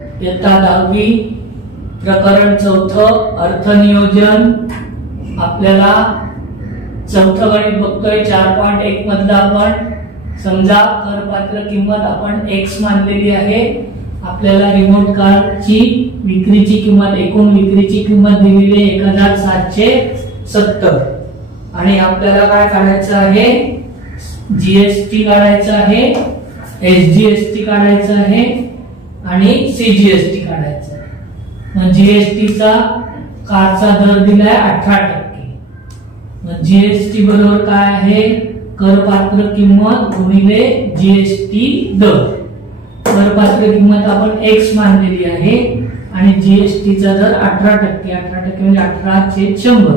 इयत्ता 10वी प्रकरण 4 अर्थनियोजन। आपल्याला चौथं गणित बघतोय 4.1 मधला आपण समजा करपात्र किंमत आपण x मानलेली आहे। आपल्याला रिमोट कारची विक्रीची किंमत एकूण विक्रीची किंमत दिलेली आहे 1770 आणि आपल्याला काय काढायचं आहे जीएसटी काढायचा आहे, एसजीएसटी काढायचा आहे आणि सीजीएसटी काढायचा आहे। मग जीएसटी चा कारचा दर दिलाय 18%। मग जीएसटी बरोबर काय आहे करपात्र किंमत गुणिले जीएसटी दर। करपात्र किंमत आपण x मानलेली आहे आणि जीएसटी चा दर 18%। 18% म्हणजे 18/100।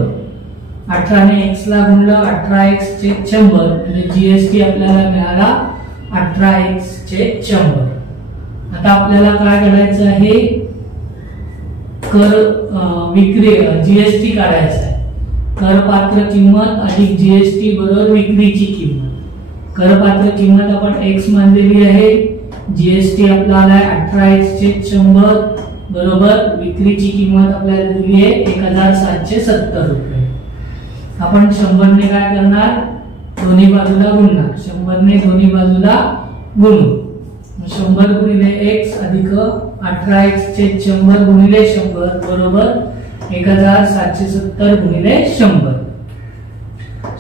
18 ने x ला गुणलं 18x/100 म्हणजे जीएसटी आपल्याला मिळाला 18x/100। आता आपल्याला काय करायचं आहे कर विक्री जीएसटी काढायचा आहे। करपात्र किंमत अधिक जीएसटी बरोबर विक्रीची किंमत। करपात्र किंमत आपण x मानलेली आहे, जीएसटी आपल्याला 18x/100 बरोबर विक्रीची किंमत आपल्याला दिली आहे 1770 रुपये। आपण 100 ने काय करणार दोन्ही बाजूला गुणणार। 100 ने दोन्ही बाजूला गुणू 100 गुणिले x अधिक 18x/100 गुणिले 100 बरोबर 1770 गुणिले 100।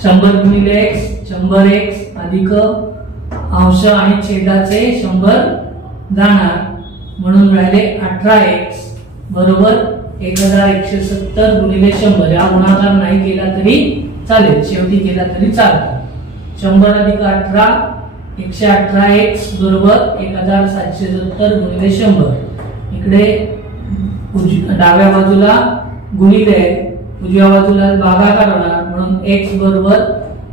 100 गुणिले x 100x अधिक अंश आणि छेदाचे 100 जाणार म्हणून राहिले 18x बरोबर 1170 गुणिले 100। या गुणाकार नाही केला तरी चालेल, शेवटी केला तरी चालतो। 100 अधिक 18 118x बरोबर 1770 गुणिले 100। इकडे डाव्या बाजूला गुणिले उजव्या बाजूला भागाकार होणार म्हणून x बरोबर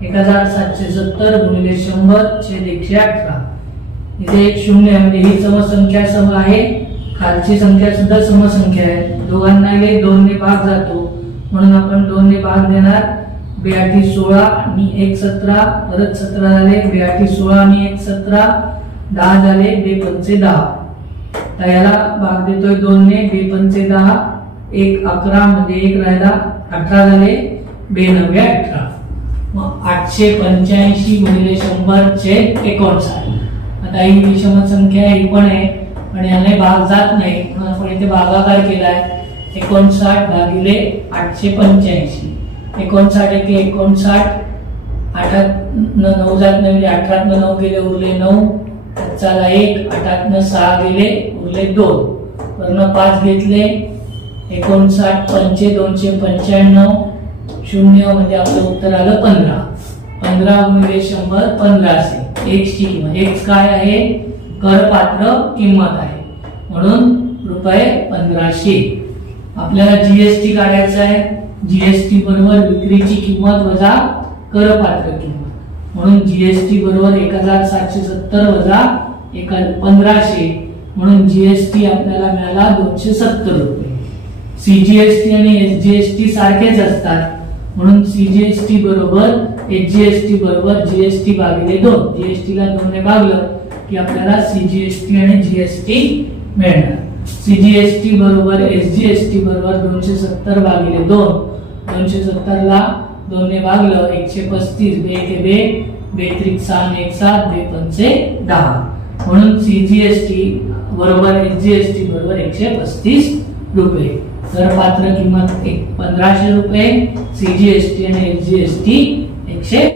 1770 गुणिले 100 छेद 118। इथे एक शून्य म्हणजे ही समसंख्या सम आहे, खालची संख्या सुद्धा समसंख्या आहे। दोघांना 2 ने भाग जातो म्हणून आपण 2 ने भाग देणार। 2 16 आणि 1 17 परत 17 झाले 2 16 आणि 1 17 10 झाले 2 पंचे 10। तर याला भाग देतोय 2 ने 2 पंचे 10 1 11 मध्ये 1 राहिला 18 झाले 2 9 18। मग 885 गुणिले 100 छेद 59। आता ही विषम संख्या ही पण आहे पण याने भाग जात नाही म्हणून आपण इथे भागाकार केलाय 59 भागिले 885। 59 एके 59 8 9 जात नाही म्हणजे 18 9 गेले उरले 9 चला 1 8 6 गेले उरले 2 वरनं 5 घेतले 59 पंचे 295 शून्य म्हणजे आपलं उत्तर आलं 15। 15 गुणिले 100 1500। x ची किंमत x काय आहे करपात्र किंमत आहे म्हणून रुपये 1500। आपल्याला जीएसटी काढायचा आहे। जीएसटी बरोबर विक्रीची किंमत वजा करपात्र किंमत म्हणून जीएसटी बरोबर 1770 वजा 1500 म्हणून जीएसटी आपल्याला मिळाला 270 रुपये। सीजीएसटी आणि एसजीएसटी सारखेच असतात म्हणून सीजीएसटी बरोबर एसजीएसटी बरोबर जीएसटी भागिले 2। जीएसटी ला 2 ने भागलं की आपल्याला सीजीएसटी आणि जीएसटी मिळणार। सीजीएसटी बरोबर एसजीएसटी बरोबर 270 भागिले 2। 270 ला 2 ने भागलं 135 2 के 2 2 त्रिक 6 1 7 2 पंचे 10 म्हणून सीजीएसटी बरोबर एसजीएसटी बरोबर 135 रुपये। करपात्र किंमत 1500 रुपये, सीजीएसटी आणि एसजीएसटी 100।